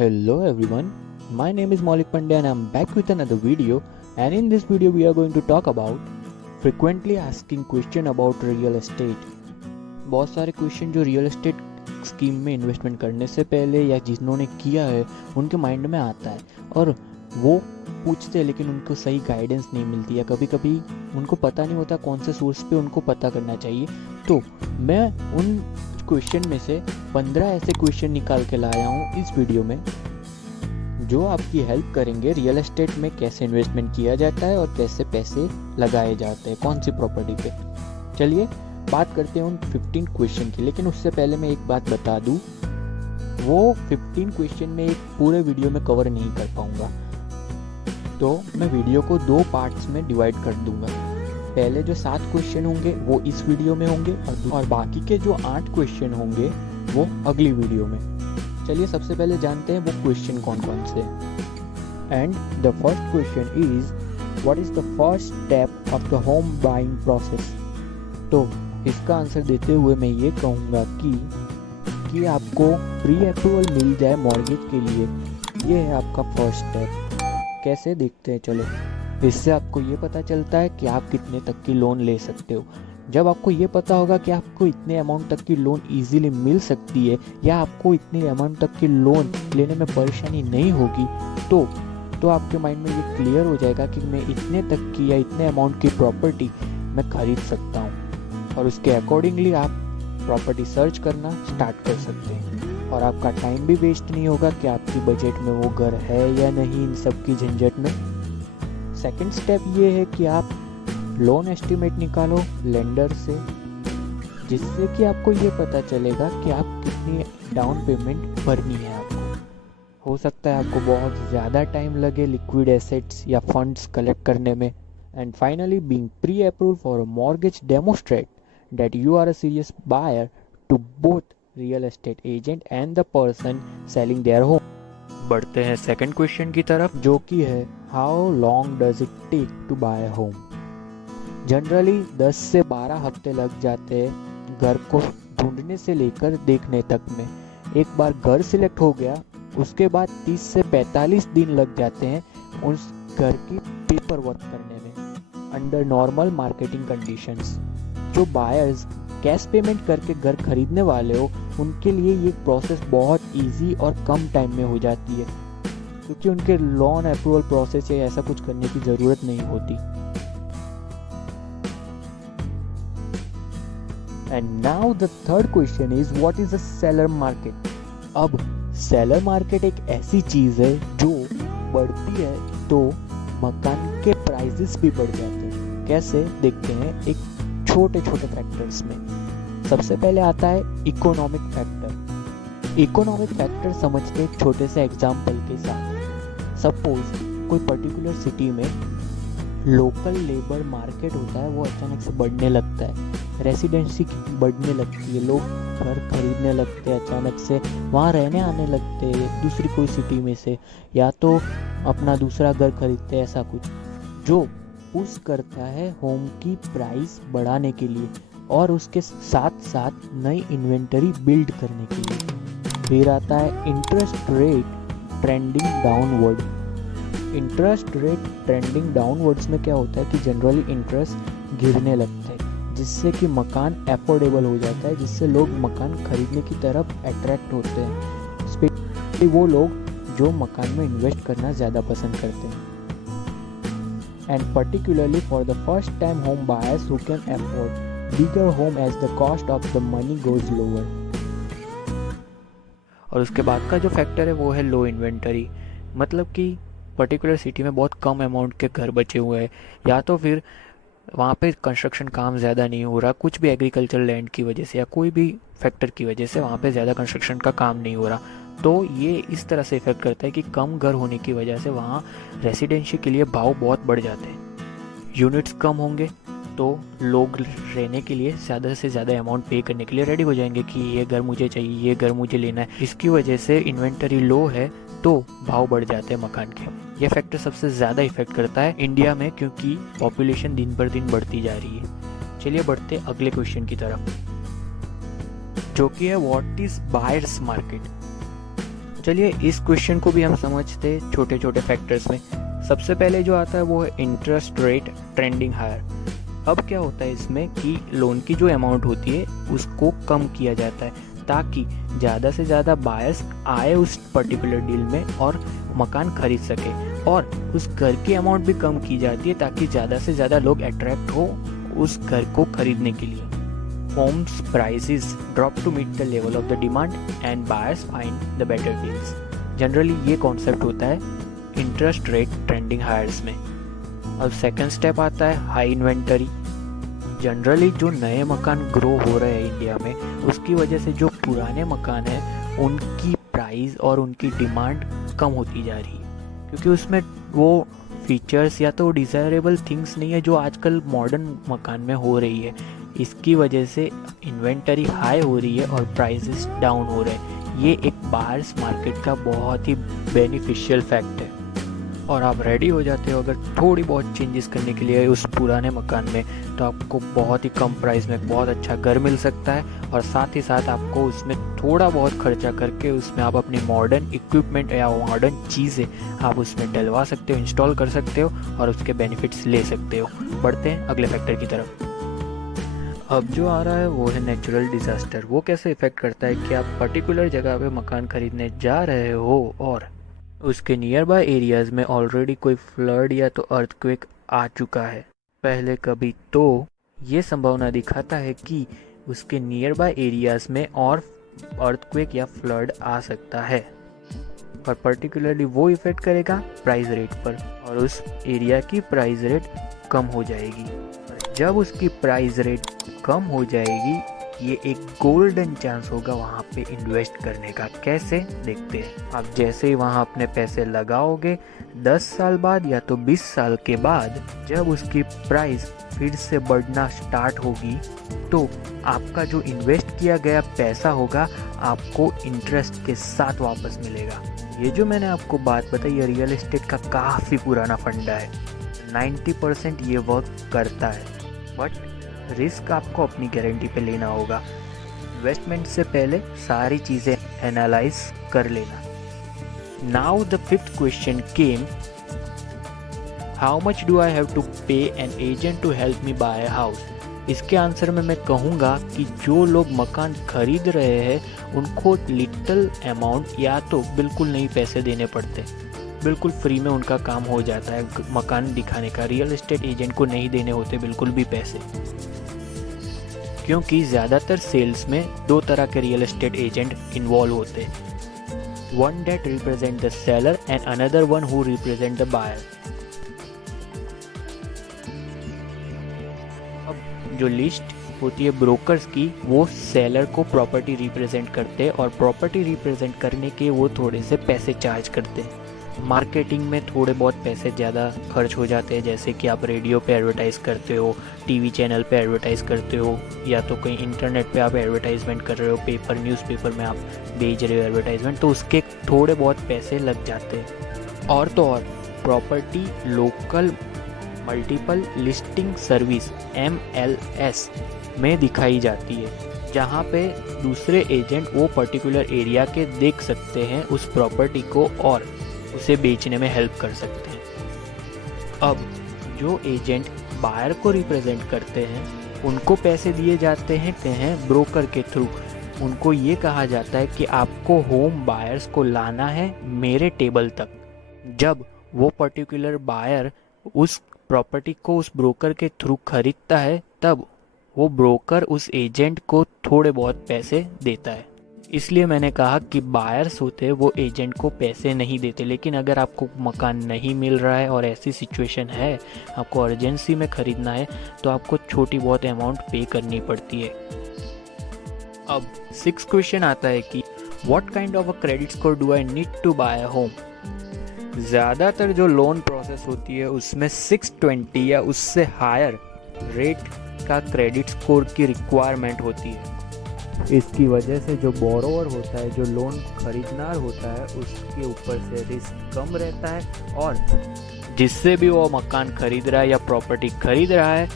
Hello everyone, my name is Maulik Pandey and I'm back with another video, and in this video we are going to talk about frequently asking question about real estate। बहुत सारे question जो real estate scheme में investment करने से पहले या जिन्होंने किया है उनके माइंड में आता है और वो पूछते हैं, लेकिन उनको सही गाइडेंस नहीं मिलती या कभी कभी उनको पता नहीं होता कौन से सोर्स पे उनको पता करना चाहिए। तो मैं उन क्वेश्चन में से 15 ऐसे क्वेश्चन निकाल के लाया हूँ इस वीडियो में, जो आपकी हेल्प करेंगे रियल एस्टेट में कैसे इन्वेस्टमेंट किया जाता है और कैसे पैसे लगाए जाते हैं कौन सी प्रॉपर्टी पे। चलिए बात करते हैं उन 15 क्वेश्चन की, लेकिन उससे पहले मैं एक बात बता दूं, वो 15 क्वेश्चन में एक पूरे वीडियो में कवर नहीं कर पाऊंगा, तो मैं वीडियो को 2 पार्ट्स में डिवाइड कर दूंगा। पहले जो 7 क्वेश्चन होंगे वो इस वीडियो में होंगे और बाकी के जो 8 क्वेश्चन होंगे वो अगली वीडियो में। चलिए सबसे पहले जानते हैं वो क्वेश्चन कौन कौन से। And the first question is what is the first step of the home buying process. तो इसका आंसर देते हुए मैं ये कहूँगा कि आपको प्री अप्रूवल मिल जाए मॉर्गेज के लिए, ये है आपका फर्स्ट स्टेप। कैसे देखते हैं, चलो। इससे आपको ये पता चलता है कि आप कितने तक की लोन ले सकते हो। जब आपको ये पता होगा कि आपको इतने अमाउंट तक की लोन इजीली मिल सकती है या आपको इतने अमाउंट तक की लोन लेने में परेशानी नहीं होगी, तो आपके माइंड में ये क्लियर हो जाएगा कि मैं इतने तक की या इतने अमाउंट की प्रॉपर्टी मैं खरीद सकता हूँ, और उसके अकॉर्डिंगली आप प्रॉपर्टी सर्च करना स्टार्ट कर सकते हैं और आपका टाइम भी वेस्ट नहीं होगा कि आपकी बजट में वो घर है या नहीं, इन सब की झंझट में। सेकंड स्टेप ये है कि आप लोन एस्टिमेट निकालो लेंडर से, जिससे कि आपको ये पता चलेगा कि आप कितनी डाउन पेमेंट भरनी है आपको। हो सकता है आपको बहुत ज़्यादा टाइम लगे लिक्विड एसेट्स या फंड्स कलेक्ट करने में। And finally being pre approved for a mortgage demonstrate that you are a serious buyer to both real estate agent and the person selling their home. बढ़ते हैं second question की तरफ, जो कि है how long does it take to buy a home. Generally 10 से 12 हफ्ते लग जाते हैं घर को ढूंढने से लेकर देखने तक में। एक बार घर सिलेक्ट हो गया उसके बाद 30 से 45 दिन लग जाते हैं उस घर की पेपर वर्क करने में अंडर नॉर्मल मार्केटिंग कंडीशंस। जो बायर्स कैश पेमेंट करके घर खरीदने वाले हो उनके लिए ये प्रोसेस बहुत इजी और कम टाइम में हो जाती है, क्योंकि उनके लोन अप्रूवल प्रोसेस या ऐसा कुछ करने की ज़रूरत नहीं होती। And now the third question is what is a seller market. अब सेलर मार्केट एक ऐसी चीज़ है जो बढ़ती है तो मकान के प्राइसेस भी बढ़ जाते हैं। कैसे देखते हैं, एक छोटे छोटे फैक्टर्स में। सबसे पहले आता है इकोनॉमिक फैक्टर। इकोनॉमिक फैक्टर समझते हैं छोटे से एग्जाम्पल के साथ। सपोज कोई पर्टिकुलर सिटी में लोकल लेबर मार्केट होता है, वो अचानक से बढ़ने लगता है, रेसिडेंसी बढ़ने लगती है, लोग घर खरीदने लगते हैं, अचानक से वहाँ रहने आने लगते हैं दूसरी कोई सिटी में से, या तो अपना दूसरा घर खरीदते हैं, ऐसा कुछ जो पुश करता है होम की प्राइस बढ़ाने के लिए और उसके साथ साथ नई इन्वेंटरी बिल्ड करने के लिए। फिर आता है interest rate trending downward. Interest rate trending downwards में क्या होता है कि जनरली इंटरेस्ट गिरने लगता है, जिससे कि मकान अफोर्डेबल हो जाता है, जिससे लोग मकान खरीदने की तरफ अट्रैक्ट होते हैं, स्पेशली वो लोग जो मकान में इन्वेस्ट करना ज़्यादा पसंद करते हैं। And particularly for the first time home buyers who can afford bigger home as the cost of the money goes lower। और उसके बाद का जो फैक्टर है वो है लो इन्वेंटरी। मतलब कि पर्टिकुलर सिटी में बहुत कम अमाउंट के घर बचे हुए हैं, या तो फिर वहाँ पे कंस्ट्रक्शन काम ज़्यादा नहीं हो रहा, कुछ भी एग्रीकल्चर लैंड की वजह से या कोई भी फैक्टर की वजह से वहाँ पे ज़्यादा कंस्ट्रक्शन का काम नहीं हो रहा। तो ये इस तरह से इफेक्ट करता है कि कम घर होने की वजह से वहाँ रेसिडेंसी के लिए भाव बहुत बढ़ जाते हैं। यूनिट्स कम होंगे तो लोग रहने के लिए ज़्यादा से ज़्यादा अमाउंट पे करने के लिए रेडी हो जाएंगे कि ये घर मुझे चाहिए, ये घर मुझे लेना है। इसकी वजह से इन्वेंटरी लो है तो भाव बढ़ जाते हैं मकान के। ये फैक्टर सबसे ज़्यादा इफेक्ट करता है इंडिया में, क्योंकि पॉपुलेशन दिन पर दिन बढ़ती जा रही है। चलिए बढ़ते अगले क्वेश्चन की तरफ, जो कि है व्हाट इज बायर्स मार्केट। चलिए इस क्वेश्चन को भी हम समझते छोटे छोटे फैक्टर्स में। सबसे पहले जो आता है वो है इंटरेस्ट रेट ट्रेंडिंग हायर। अब क्या होता है इसमें कि लोन की जो अमाउंट होती है उसको कम किया जाता है ताकि ज़्यादा से ज़्यादा बायर्स आए उस पर्टिकुलर डील में और मकान खरीद सके, और उस घर की अमाउंट भी कम की जाती है ताकि ज़्यादा से ज़्यादा लोग अट्रैक्ट हो उस घर को खरीदने के लिए। Homes prices drop to meet the level of the demand and buyers find the better deals. Generally ये कॉन्सेप्ट होता है इंटरेस्ट रेट ट्रेंडिंग हायर्स में। अब सेकंड स्टेप आता है हाई इन्वेंटरी। जनरली जो नए मकान ग्रो हो रहे हैं इंडिया में, उसकी वजह से जो पुराने मकान हैं उनकी प्राइस और उनकी डिमांड कम होती जा रही है, क्योंकि उसमें वो फीचर्स या तो डिज़ायरेबल थिंग्स नहीं है जो आजकल मॉडर्न मकान में हो रही है। इसकी वजह से इन्वेंटरी हाई हो रही है और प्राइसेस डाउन हो रहे हैं। ये एक बायर्स मार्केट का बहुत ही बेनिफिशियल फैक्ट है। और आप रेडी हो जाते हो अगर थोड़ी बहुत चेंजेस करने के लिए उस पुराने मकान में, तो आपको बहुत ही कम प्राइस में बहुत अच्छा घर मिल सकता है, और साथ ही साथ आपको उसमें थोड़ा बहुत खर्चा करके उसमें आप अपनी मॉडर्न इक्विपमेंट या मॉडर्न चीज़ें आप उसमें डलवा सकते हो, इंस्टॉल कर सकते हो और उसके बेनिफिट्स ले सकते हो। बढ़ते हैं अगले फैक्टर की तरफ। अब जो आ रहा है वो है नेचुरल डिज़ास्टर। वो कैसे इफ़ेक्ट करता है कि आप पर्टिकुलर जगह पे मकान खरीदने जा रहे हो और उसके नियर बाय एरियाज़ में ऑलरेडी कोई फ्लड या तो अर्थक्वेक आ चुका है पहले कभी, तो ये संभावना दिखाता है कि उसके नियर बाय एरियाज़ में और अर्थक्वेक या फ्लड आ सकता है, और पर्टिकुलरली वो इफ़ेक्ट करेगा प्राइस रेट पर, और उस एरिया की प्राइस रेट कम हो जाएगी। जब उसकी प्राइस रेट कम हो जाएगी, ये एक गोल्डन चांस होगा वहाँ पे इन्वेस्ट करने का। कैसे, देखते हैं। आप जैसे ही वहाँ अपने पैसे लगाओगे, 10 साल बाद या तो 20 साल के बाद जब उसकी प्राइस फिर से बढ़ना स्टार्ट होगी, तो आपका जो इन्वेस्ट किया गया पैसा होगा आपको इंटरेस्ट के साथ वापस मिलेगा। ये जो मैंने आपको बात बताई है रियल एस्टेट का काफ़ी पुराना फंडा है। 90% ये वर्क करता है, बट रिस्क आपको अपनी गारंटी पे लेना होगा। इन्वेस्टमेंट से पहले सारी चीज़ें एनालाइज कर लेना। Now the fifth question came, how much do I have to pay an agent to help me buy a house. इसके आंसर में मैं कहूँगा कि जो लोग मकान खरीद रहे हैं उनको लिटिल अमाउंट या तो बिल्कुल नहीं पैसे देने पड़ते, बिल्कुल फ्री में उनका काम हो जाता है मकान दिखाने का। रियल एस्टेट एजेंट को नहीं देने होते बिल्कुल भी पैसे, क्योंकि ज़्यादातर सेल्स में 2 तरह के रियल एस्टेट एजेंट इन्वॉल्व होते हैं, one that represent the seller and another one who represent the buyer. अब जो लिस्ट होती है ब्रोकर्स की, वो सेलर को प्रॉपर्टी रिप्रेजेंट करते हैं, और प्रॉपर्टी रिप्रेजेंट करने के वो थोड़े से पैसे चार्ज करते हैं। मार्केटिंग में थोड़े बहुत पैसे ज़्यादा खर्च हो जाते हैं, जैसे कि आप रेडियो पे एडवर्टाइज़ करते हो, टीवी चैनल पे एडवर्टाइज़ करते हो, या तो कहीं इंटरनेट पे आप एडवर्टाइजमेंट कर रहे हो, पेपर न्यूज़पेपर में आप भेज रहे हो एडवर्टाइजमेंट, तो उसके थोड़े बहुत पैसे लग जाते हैं। और तो और property local multiple listing service MLS में दिखाई जाती है, जहाँ पे दूसरे एजेंट वो पर्टिकुलर एरिया के देख सकते हैं उस प्रॉपर्टी को और उसे बेचने में हेल्प कर सकते हैं। अब जो एजेंट बायर को रिप्रेजेंट करते हैं उनको पैसे दिए जाते हैं ब्रोकर के थ्रू। उनको ये कहा जाता है कि आपको होम बायर्स को लाना है मेरे टेबल तक। जब वो पर्टिकुलर बायर उस प्रॉपर्टी को उस ब्रोकर के थ्रू खरीदता है, तब वो ब्रोकर उस एजेंट को थोड़े बहुत पैसे देता है। इसलिए मैंने कहा कि बायर्स होते हैं वो एजेंट को पैसे नहीं देते। लेकिन अगर आपको मकान नहीं मिल रहा है और ऐसी सिचुएशन है, आपको अर्जेंसी में ख़रीदना है, तो आपको छोटी बहुत अमाउंट पे करनी पड़ती है। अब 6 क्वेश्चन आता है कि what kind of a credit score do I need to buy a home. ज़्यादातर जो लोन प्रोसेस होती है उसमें 620 या उससे हायर रेट का क्रेडिट स्कोर की रिक्वायरमेंट होती है। इसकी वजह से जो बोरोवर होता है, जो लोन खरीदनार होता है, उसके ऊपर से रिस्क कम रहता है, और जिससे भी वो मकान खरीद रहा है या प्रॉपर्टी खरीद रहा है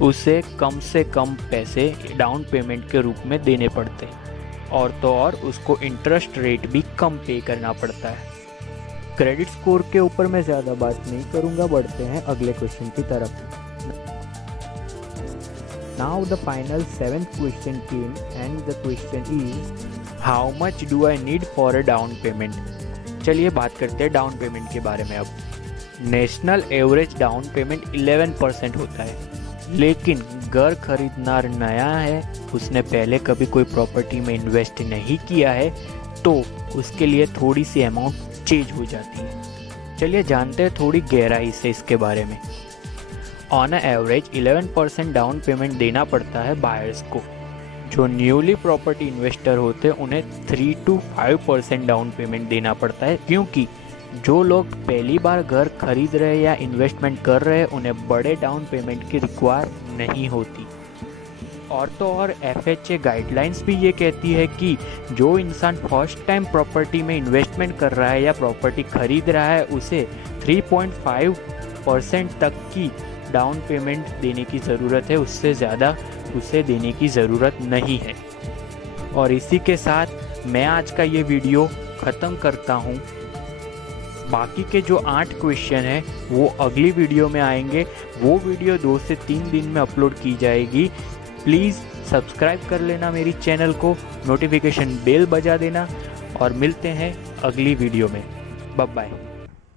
उसे कम से कम पैसे डाउन पेमेंट के रूप में देने पड़ते हैं। और तो और उसको इंटरेस्ट रेट भी कम पे करना पड़ता है। क्रेडिट स्कोर के ऊपर मैं ज़्यादा बात नहीं करूँगा, बढ़ते हैं अगले क्वेश्चन की तरफ। Now the final 7th question came and the question is how much do I need for a down payment? चलिए बात करते हैं डाउन पेमेंट के बारे में। अब नेशनल एवरेज डाउन पेमेंट 11% होता है, लेकिन घर खरीदनार नया है, उसने पहले कभी कोई प्रॉपर्टी में इन्वेस्ट नहीं किया है, तो उसके लिए थोड़ी सी अमाउंट चेंज हो जाती है। चलिए जानते हैं थोड़ी गहराई से इसके बारे में। ऑन एवरेज 11% डाउन पेमेंट देना पड़ता है बायर्स को। जो न्यूली प्रॉपर्टी इन्वेस्टर होते हैं उन्हें 3 to 5% डाउन पेमेंट देना पड़ता है, क्योंकि जो लोग पहली बार घर खरीद रहे या इन्वेस्टमेंट कर रहे हैं उन्हें बड़े डाउन पेमेंट की रिक्वायर नहीं होती। और तो और FHA गाइडलाइंस भी ये कहती है कि जो इंसान फर्स्ट टाइम प्रॉपर्टी में इन्वेस्टमेंट कर रहा है या प्रॉपर्टी खरीद रहा है उसे 3.5% तक की डाउन पेमेंट देने की ज़रूरत है, उससे ज़्यादा उसे देने की ज़रूरत नहीं है। और इसी के साथ मैं आज का ये वीडियो ख़त्म करता हूँ। बाकी के जो 8 क्वेश्चन हैं वो अगली वीडियो में आएंगे। वो वीडियो 2 से 3 दिन में अपलोड की जाएगी। प्लीज़ सब्सक्राइब कर लेना मेरी चैनल को, नोटिफिकेशन बेल बजा देना और मिलते हैं अगली वीडियो में। Bye bye.